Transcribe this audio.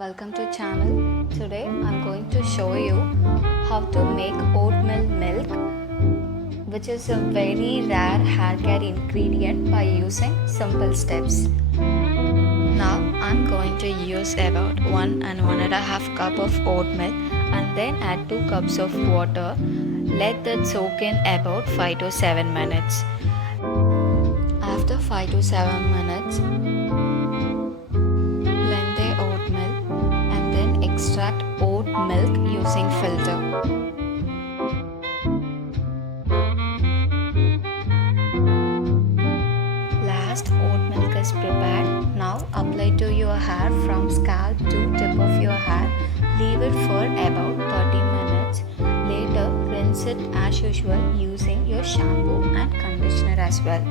welcome to channel. Today I'm going to show you how to make oatmeal milk, which is a very rare hair care ingredient, by using simple steps. Now I'm going to use about 1 and 1.5 cup of oatmeal and then add 2 cups of water. Let that soak in about 5 to 7 minutes. After 5 to 7 minutes, blend the oatmeal and then extract oat milk using filter. Last, oat milk is prepared. Now apply to your hair from scalp to tip of your hair. Leave it for about 30 minutes. Later, rinse it as usual using your shampoo and conditioner as well.